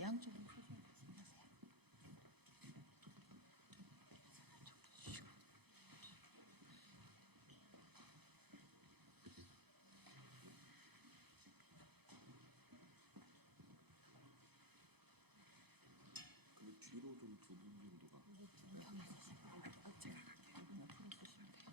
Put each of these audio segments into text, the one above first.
양쪽으로. 뒤로 좀 두 분 정도가. 제가 갈게요. 옆으로 쓰시면 돼요.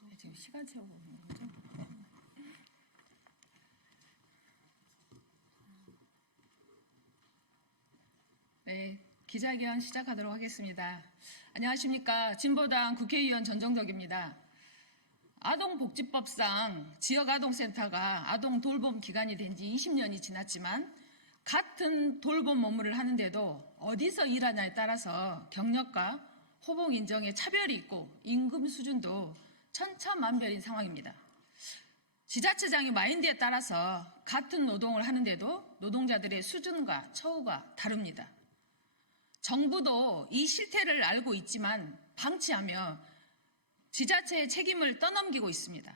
네, 지금 시간 채우고 있는 거죠? 네, 기자회견 시작하도록 하겠습니다. 안녕하십니까. 진보당 국회의원 전정덕입니다. 아동복지법상 지역아동센터가 아동 돌봄 기관이 된 지 20년이 지났지만 같은 돌봄 업무를 하는데도 어디서 일하냐에 따라서 경력과 호봉 인정에 차별이 있고 임금 수준도 천차만별인 상황입니다. 지자체장의 마인드에 따라서 같은 노동을 하는데도 노동자들의 수준과 처우가 다릅니다. 정부도 이 실태를 알고 있지만 방치하며 지자체의 책임을 떠넘기고 있습니다.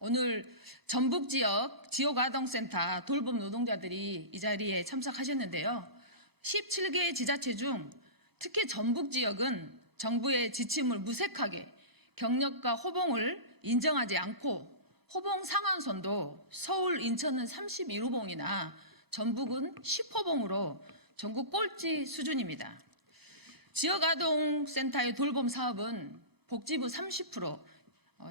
오늘 전북 지역 지역아동센터 돌봄 노동자들이 이 자리에 참석하셨는데요. 17개 지자체 중 특히 전북 지역은 정부의 지침을 무색하게 경력과 호봉을 인정하지 않고 호봉 상한선도 서울, 인천은 31호봉이나 전북은 10호봉으로 전국 꼴찌 수준입니다. 지역아동센터의 돌봄 사업은 복지부 30%,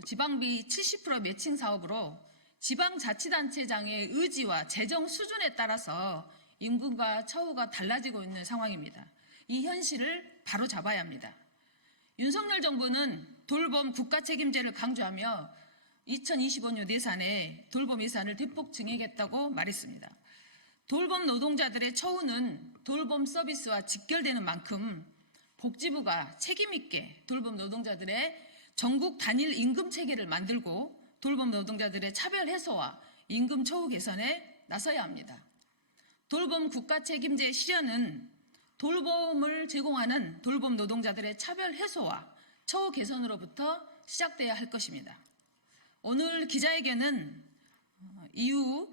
지방비 70% 매칭 사업으로 지방자치단체장의 의지와 재정 수준에 따라서 임금과 처우가 달라지고 있는 상황입니다. 이 현실을 바로잡아야 합니다. 윤석열 정부는 돌봄 국가책임제를 강조하며 2025년 예산에 돌봄 예산을 대폭 증액했다고 말했습니다. 돌봄 노동자들의 처우는 돌봄 서비스와 직결되는 만큼 복지부가 책임있게 돌봄 노동자들의 전국 단일 임금 체계를 만들고 돌봄 노동자들의 차별 해소와 임금 처우 개선에 나서야 합니다. 돌봄 국가 책임제 실현은 돌봄을 제공하는 돌봄 노동자들의 차별 해소와 처우 개선으로부터 시작돼야 할 것입니다. 오늘 기자회견은 이후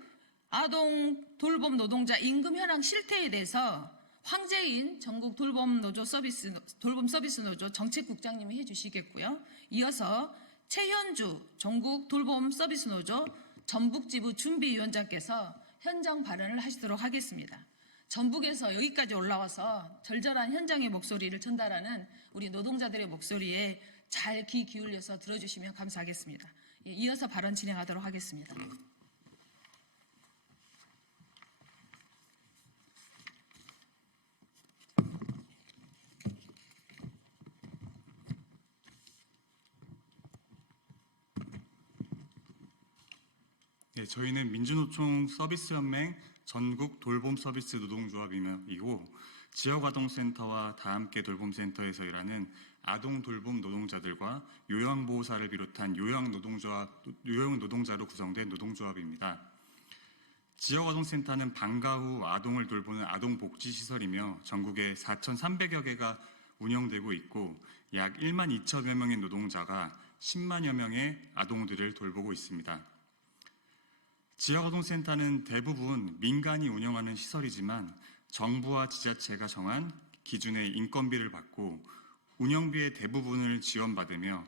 아동 돌봄 노동자 임금 현황 실태에 대해서 황재인 전국 돌봄 서비스 노조 정책국장님이 해주시겠고요. 이어서 최현주 전국 돌봄 서비스 노조 전북지부 준비위원장께서 현장 발언을 하시도록 하겠습니다. 전북에서 여기까지 올라와서 절절한 현장의 목소리를 전달하는 우리 노동자들의 목소리에 잘 귀 기울여서 들어주시면 감사하겠습니다. 이어서 발언 진행하도록 하겠습니다. 네, 저희는 민주노총 서비스연맹 전국 돌봄 서비스 노동조합이고 지역아동센터와 다함께 돌봄센터에서 일하는 아동 돌봄 노동자들과 요양보호사를 비롯한 요양 노동자로 구성된 노동조합입니다. 지역아동센터는 방과 후 아동을 돌보는 아동복지시설이며 전국에 4,300여 개가 운영되고 있고 약 1만 2천여 명의 노동자가 10만여 명의 아동들을 돌보고 있습니다. 지역아동센터는 대부분 민간이 운영하는 시설이지만 정부와 지자체가 정한 기준의 인건비를 받고 운영비의 대부분을 지원받으며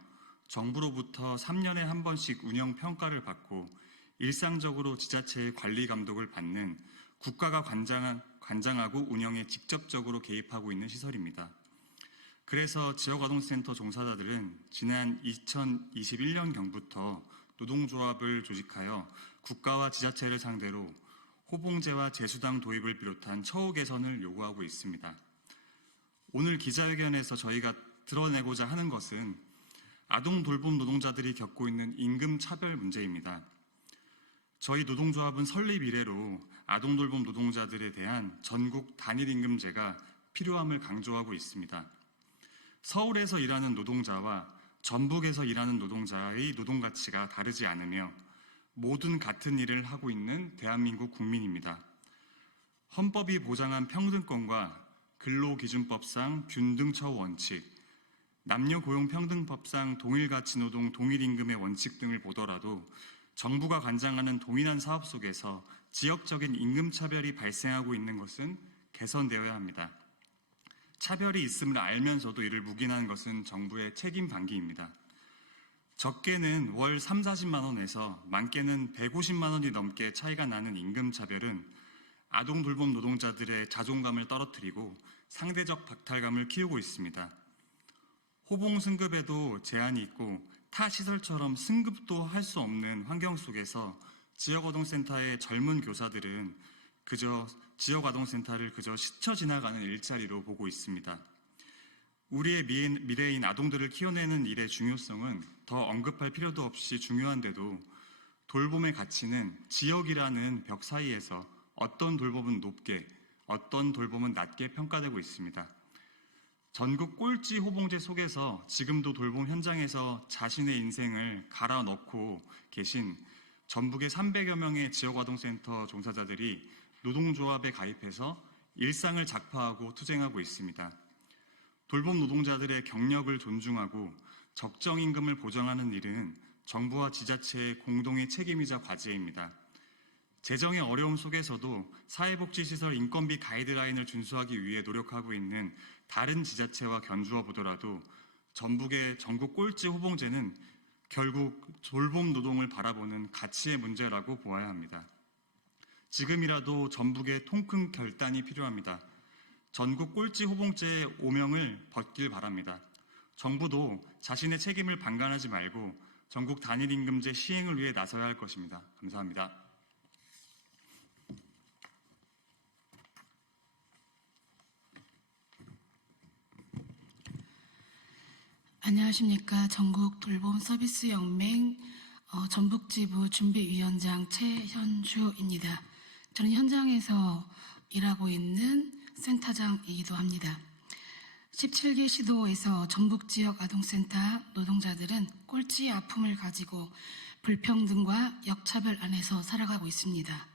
정부로부터 3년에 한 번씩 운영평가를 받고 일상적으로 지자체의 관리 감독을 받는 국가가 관장하고 운영에 직접적으로 개입하고 있는 시설입니다. 그래서 지역아동센터 종사자들은 지난 2021년경부터 노동조합을 조직하여 국가와 지자체를 상대로 호봉제와 재수당 도입을 비롯한 처우 개선을 요구하고 있습니다. 오늘 기자회견에서 저희가 드러내고자 하는 것은 아동 돌봄 노동자들이 겪고 있는 임금 차별 문제입니다. 저희 노동조합은 설립 이래로 아동 돌봄 노동자들에 대한 전국 단일 임금제가 필요함을 강조하고 있습니다. 서울에서 일하는 노동자와 전북에서 일하는 노동자의 노동 가치가 다르지 않으며 모든 같은 일을 하고 있는 대한민국 국민입니다. 헌법이 보장한 평등권과 근로기준법상 균등처우 원칙, 남녀고용평등법상 동일가치노동 동일임금의 원칙 등을 보더라도 정부가 관장하는 동일한 사업 속에서 지역적인 임금차별이 발생하고 있는 것은 개선되어야 합니다. 차별이 있음을 알면서도 이를 묵인하는 것은 정부의 책임 방기입니다. 적게는 월 3, 40만 원에서 많게는 150만 원이 넘게 차이가 나는 임금차별은 아동 돌봄 노동자들의 자존감을 떨어뜨리고 상대적 박탈감을 키우고 있습니다. 호봉 승급에도 제한이 있고 타 시설처럼 승급도 할 수 없는 환경 속에서 지역아동센터의 젊은 교사들은 그저 지역아동센터를 그저 스쳐 지나가는 일자리로 보고 있습니다. 우리의 미래인 아동들을 키워내는 일의 중요성은 더 언급할 필요도 없이 중요한데도 돌봄의 가치는 지역이라는 벽 사이에서 어떤 돌봄은 높게, 어떤 돌봄은 낮게 평가되고 있습니다. 전국 꼴찌 호봉제 속에서 지금도 돌봄 현장에서 자신의 인생을 갈아 넣고 계신 전북의 300여 명의 지역아동센터 종사자들이 노동조합에 가입해서 일상을 작파하고 투쟁하고 있습니다. 돌봄 노동자들의 경력을 존중하고 적정 임금을 보장하는 일은 정부와 지자체의 공동의 책임이자 과제입니다. 재정의 어려움 속에서도 사회복지시설 인건비 가이드라인을 준수하기 위해 노력하고 있는 다른 지자체와 견주어 보더라도 전북의 전국 꼴찌 호봉제는 결국 돌봄 노동을 바라보는 가치의 문제라고 보아야 합니다. 지금이라도 전북의 통큰 결단이 필요합니다. 전국 꼴찌 호봉제의 오명을 벗길 바랍니다. 정부도 자신의 책임을 방관하지 말고 전국 단일 임금제 시행을 위해 나서야 할 것입니다. 감사합니다. 안녕하십니까. 전국 돌봄 서비스 연맹 전북지부 준비위원장 최현주입니다. 저는 현장에서 일하고 있는 센터장이기도 합니다. 17개 시도에서 전북 지역 아동센터 노동자들은 꼴찌의 아픔을 가지고 불평등과 역차별 안에서 살아가고 있습니다.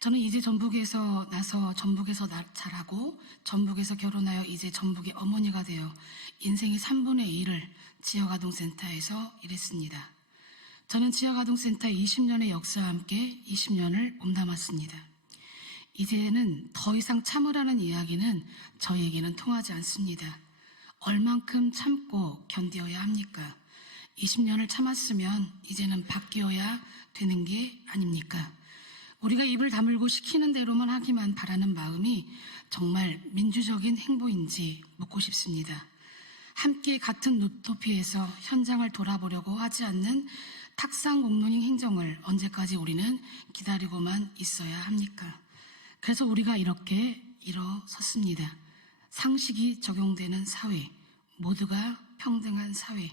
저는 이제 전북에서 나서 전북에서 자라고 전북에서 결혼하여 이제 전북의 어머니가 되어 인생의 3분의 1을 지역아동센터에서 일했습니다. 저는 지역아동센터 20년의 역사와 함께 20년을 몸담았습니다. 이제는 더 이상 참으라는 이야기는 저에게는 통하지 않습니다. 얼만큼 참고 견뎌야 합니까? 20년을 참았으면 이제는 바뀌어야 되는 게 아닙니까? 우리가 입을 다물고 시키는 대로만 하기만 바라는 마음이 정말 민주적인 행보인지 묻고 싶습니다. 함께 같은 루토피에서 현장을 돌아보려고 하지 않는 탁상 공론인 행정을 언제까지 우리는 기다리고만 있어야 합니까? 그래서 우리가 이렇게 일어섰습니다. 상식이 적용되는 사회, 모두가 평등한 사회.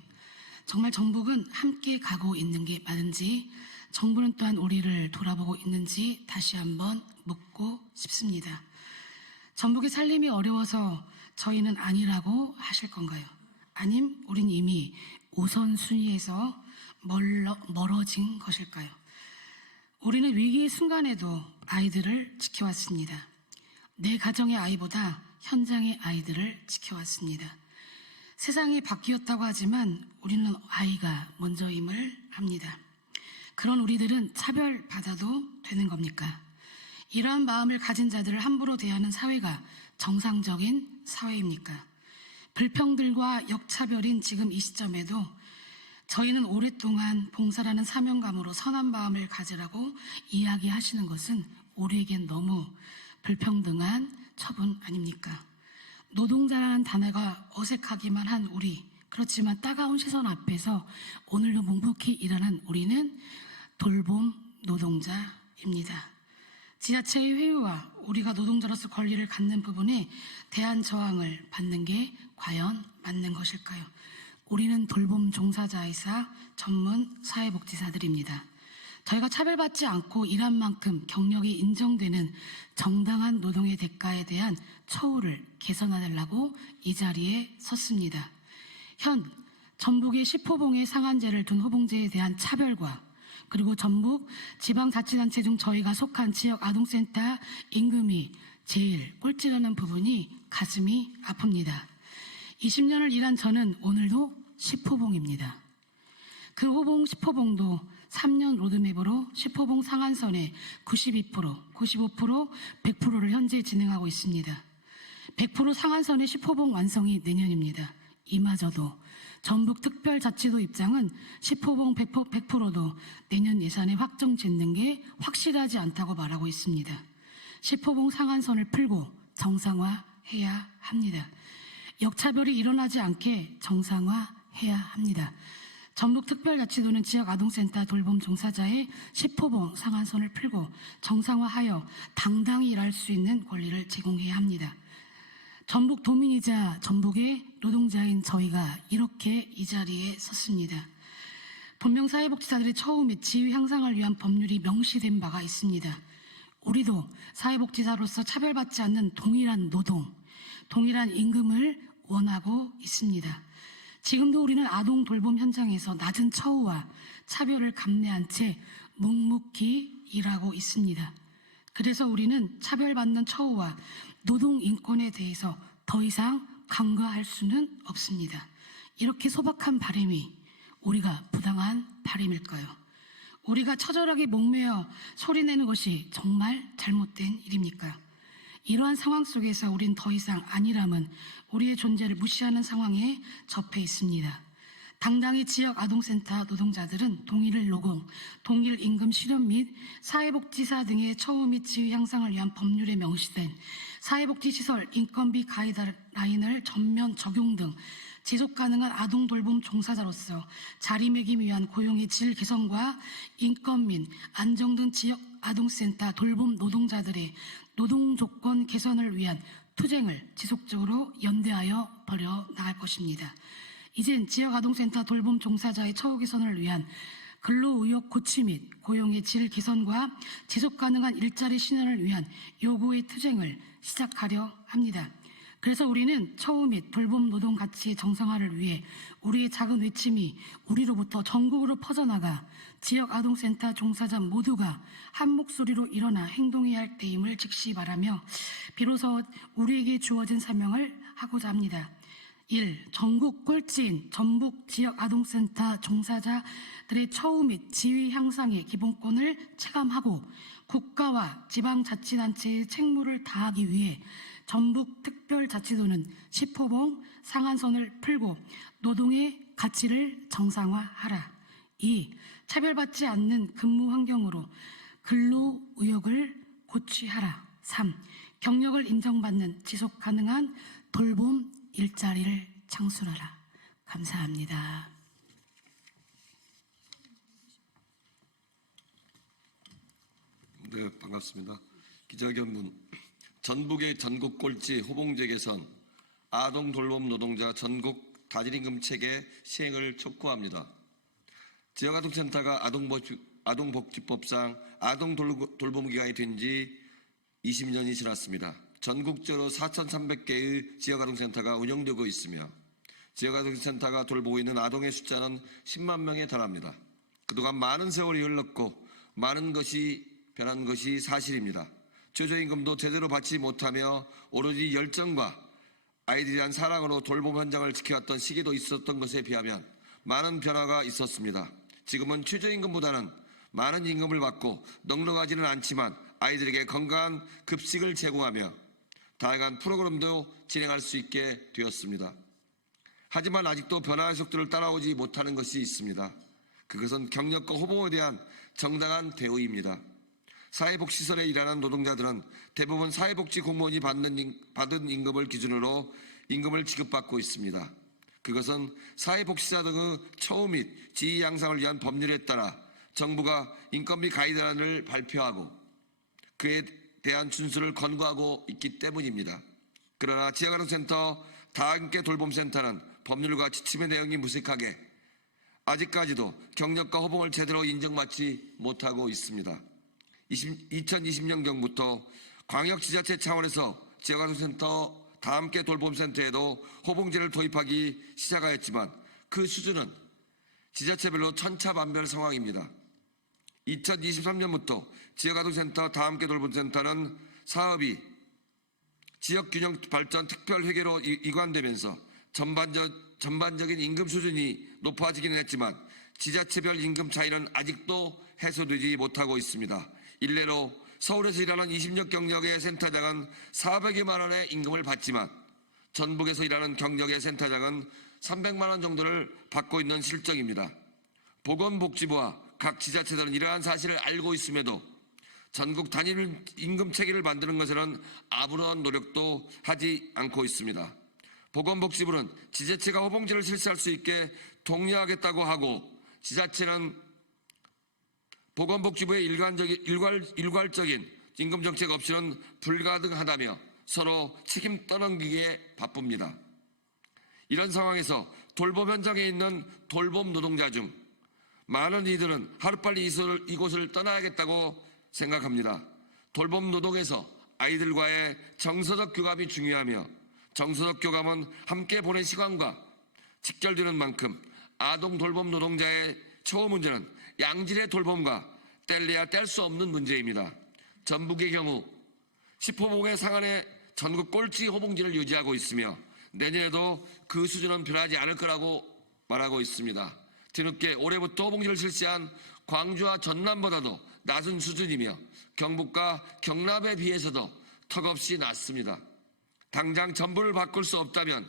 정말 전북은 함께 가고 있는 게 맞은지, 정부는 또한 우리를 돌아보고 있는지 다시 한번 묻고 싶습니다. 전북의 살림이 어려워서 저희는 아니라고 하실 건가요? 아님 우린 이미 우선순위에서 멀어진 것일까요? 우리는 위기의 순간에도 아이들을 지켜왔습니다. 내 가정의 아이보다 현장의 아이들을 지켜왔습니다. 세상이 바뀌었다고 하지만 우리는 아이가 먼저임을 합니다. 그런 우리들은 차별받아도 되는 겁니까? 이러한 마음을 가진 자들을 함부로 대하는 사회가 정상적인 사회입니까? 불평들과 역차별인 지금 이 시점에도 저희는 오랫동안 봉사라는 사명감으로 선한 마음을 가지라고 이야기하시는 것은 우리에겐 너무 불평등한 처분 아닙니까? 노동자라는 단어가 어색하기만 한 우리, 그렇지만 따가운 시선 앞에서 오늘도 묵묵히 일하는 우리는 돌봄 노동자입니다. 지자체의 회유와 우리가 노동자로서 권리를 갖는 부분에 대한 저항을 받는 게 과연 맞는 것일까요? 우리는 돌봄 종사자이사 전문 사회복지사들입니다. 저희가 차별받지 않고 일한 만큼 경력이 인정되는 정당한 노동의 대가에 대한 처우를 개선하려고 이 자리에 섰습니다. 현 전북의 10호봉에 상한제를 둔 호봉제에 대한 차별과 그리고 전북 지방자치단체 중 저희가 속한 지역 아동센터 임금이 제일 꼴찌라는 부분이 가슴이 아픕니다. 20년을 일한 저는 오늘도 10호봉입니다. 그 호봉 10호봉도 3년 로드맵으로 10호봉 상한선의 92%, 95%, 100%를 현재 진행하고 있습니다. 100% 상한선의 10호봉 완성이 내년입니다. 이마저도 전북특별자치도 입장은 10호봉 100%도 내년 예산에 확정 짓는 게 확실하지 않다고 말하고 있습니다. 10호봉 상한선을 풀고 정상화해야 합니다. 역차별이 일어나지 않게 정상화해야 합니다. 전북특별자치도는 지역아동센터 돌봄 종사자의 10호봉 상한선을 풀고 정상화하여 당당히 일할 수 있는 권리를 제공해야 합니다. 전북 도민이자 전북의 노동자인 저희가 이렇게 이 자리에 섰습니다. 본명 사회복지사들의 처우 및 지위 향상을 위한 법률이 명시된 바가 있습니다. 우리도 사회복지사로서 차별받지 않는 동일한 노동, 동일한 임금을 원하고 있습니다. 지금도 우리는 아동 돌봄 현장에서 낮은 처우와 차별을 감내한 채 묵묵히 일하고 있습니다. 그래서 우리는 차별받는 처우와 노동 인권에 대해서 더 이상 간과할 수는 없습니다. 이렇게 소박한 바람이 우리가 부당한 바람일까요? 우리가 처절하게 목매어 소리내는 것이 정말 잘못된 일입니까? 이러한 상황 속에서 우린 더 이상 아니라면 우리의 존재를 무시하는 상황에 접해 있습니다. 당당히 지역 아동센터 노동자들은 동일 노동, 동일 임금 실현 및 사회복지사 등의 처우 및 지위 향상을 위한 법률에 명시된 사회복지시설 인건비 가이드라인을 전면 적용 등 지속가능한 아동 돌봄 종사자로서 자리매김 위한 고용의 질 개선과 인권 및 안정 등 지역 아동센터 돌봄 노동자들의 노동 조건 개선을 위한 투쟁을 지속적으로 연대하여 벌여 나갈 것입니다. 이젠 지역아동센터 돌봄 종사자의 처우 개선을 위한 근로의욕 고취 및 고용의 질 개선과 지속가능한 일자리 실현을 위한 요구의 투쟁을 시작하려 합니다. 그래서 우리는 처우 및 돌봄 노동 가치의 정상화를 위해 우리의 작은 외침이 우리로부터 전국으로 퍼져나가 지역 아동센터 종사자 모두가 한 목소리로 일어나 행동해야 할 때임을 즉시 말하며 비로소 우리에게 주어진 사명을 하고자 합니다. 1. 전국 꼴찌인 전북 지역 아동센터 종사자들의 처우 및 지위 향상의 기본권을 체감하고 국가와 지방자치단체의 책무를 다하기 위해 전북특별자치도는 10호봉 상한선을 풀고 노동의 가치를 정상화하라. 2. 차별받지 않는 근무 환경으로 근로의욕을 고취하라. 3. 경력을 인정받는 지속가능한 돌봄 일자리를 창출하라. 감사합니다. 네, 반갑습니다. 기자견문. 전북의 전국 꼴찌 호봉제 개선, 아동 돌봄 노동자 전국 단일임금 체계 시행을 촉구합니다. 지역아동센터가 아동복지법상 아동 돌봄 기관이 된 지 20년이 지났습니다. 전국적으로 4,300개의 지역아동센터가 운영되고 있으며 지역아동센터가 돌보고 있는 아동의 숫자는 10만 명에 달합니다. 그동안 많은 세월이 흘렀고 많은 것이 변한 것이 사실입니다. 최저임금도 제대로 받지 못하며 오로지 열정과 아이들에 대한 사랑으로 돌봄 현장을 지켜왔던 시기도 있었던 것에 비하면 많은 변화가 있었습니다. 지금은 최저임금보다는 많은 임금을 받고 넉넉하지는 않지만 아이들에게 건강한 급식을 제공하며 다양한 프로그램도 진행할 수 있게 되었습니다. 하지만 아직도 변화의 속도를 따라오지 못하는 것이 있습니다. 그것은 경력과 호봉에 대한 정당한 대우입니다. 사회복지시설에 일하는 노동자들은 대부분 사회복지 공무원이 받은 임금을 기준으로 임금을 지급받고 있습니다. 그것은 사회복지사 등의 처우 및 지위 향상을 위한 법률에 따라 정부가 인건비 가이드라인을 발표하고 그에 대한 준수를 권고하고 있기 때문입니다. 그러나 지역아동센터 다함께 돌봄센터는 법률과 지침의 내용이 무색하게 아직까지도 경력과 호봉을 제대로 인정받지 못하고 있습니다. 2020년경부터 광역지자체 차원에서 지역아동센터 다함께 돌봄센터에도 호봉제를 도입하기 시작하였지만 그 수준은 지자체별로 천차만별 상황입니다. 2023년부터 지역아동센터 다함께 돌봄센터는 사업이 지역균형발전 특별회계로 이관되면서 전반적인 임금 수준이 높아지기는 했지만 지자체별 임금 차이는 아직도 해소되지 못하고 있습니다. 일례로 서울에서 일하는 20년 경력의 센터장은 400여만 원의 임금을 받지만 전북에서 일하는 경력의 센터장은 300만 원 정도를 받고 있는 실정입니다. 보건복지부와 각 지자체들은 이러한 사실을 알고 있음에도 전국 단일 임금 체계를 만드는 것에는 아무런 노력도 하지 않고 있습니다. 보건복지부는 지자체가 호봉제를 실시할 수 있게 독려하겠다고 하고 지자체는 보건복지부의 일괄적인 임금정책 없이는 불가능하다며 서로 책임 떠넘기기에 바쁩니다. 이런 상황에서 돌봄 현장에 있는 돌봄 노동자 중 많은 이들은 하루빨리 이곳을 떠나야겠다고 생각합니다. 돌봄 노동에서 아이들과의 정서적 교감이 중요하며 정서적 교감은 함께 보낸 시간과 직결되는 만큼 아동 돌봄 노동자의 처우 문제는 양질의 돌봄과 뗄래야 뗄 수 없는 문제입니다. 전북의 경우 10호봉의 상한의 전국 꼴찌 호봉제를 유지하고 있으며 내년에도 그 수준은 변하지 않을 거라고 말하고 있습니다. 뒤늦게 올해부터 호봉제를 실시한 광주와 전남보다도 낮은 수준이며 경북과 경남에 비해서도 턱없이 낮습니다. 당장 전부를 바꿀 수 없다면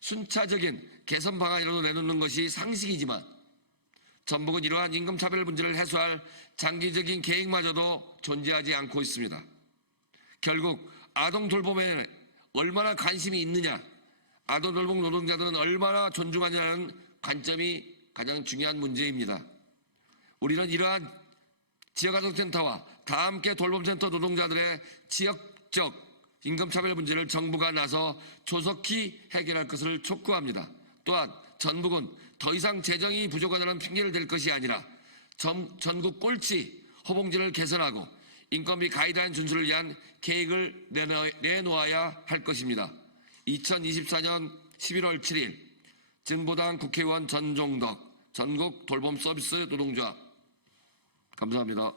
순차적인 개선 방안이라도 내놓는 것이 상식이지만 전북은 이러한 임금차별 문제를 해소할 장기적인 계획마저도 존재하지 않고 있습니다. 결국 아동 돌봄에 얼마나 관심이 있느냐, 아동 돌봄 노동자들은 얼마나 존중하냐는 관점이 가장 중요한 문제입니다. 우리는 이러한 지역아동센터와 다함께 돌봄센터 노동자들의 지역적 임금차별 문제를 정부가 나서 조속히 해결할 것을 촉구합니다. 또한 전북은 더 이상 재정이 부족하다는 핑계를 댈 것이 아니라 전국 꼴찌 호봉제를 개선하고 인건비 가이드라인 준수를 위한 계획을 내놓아야 할 것입니다. 2024년 11월 7일 진보당 국회의원 전종덕 전국 돌봄 서비스 노동자. 감사합니다.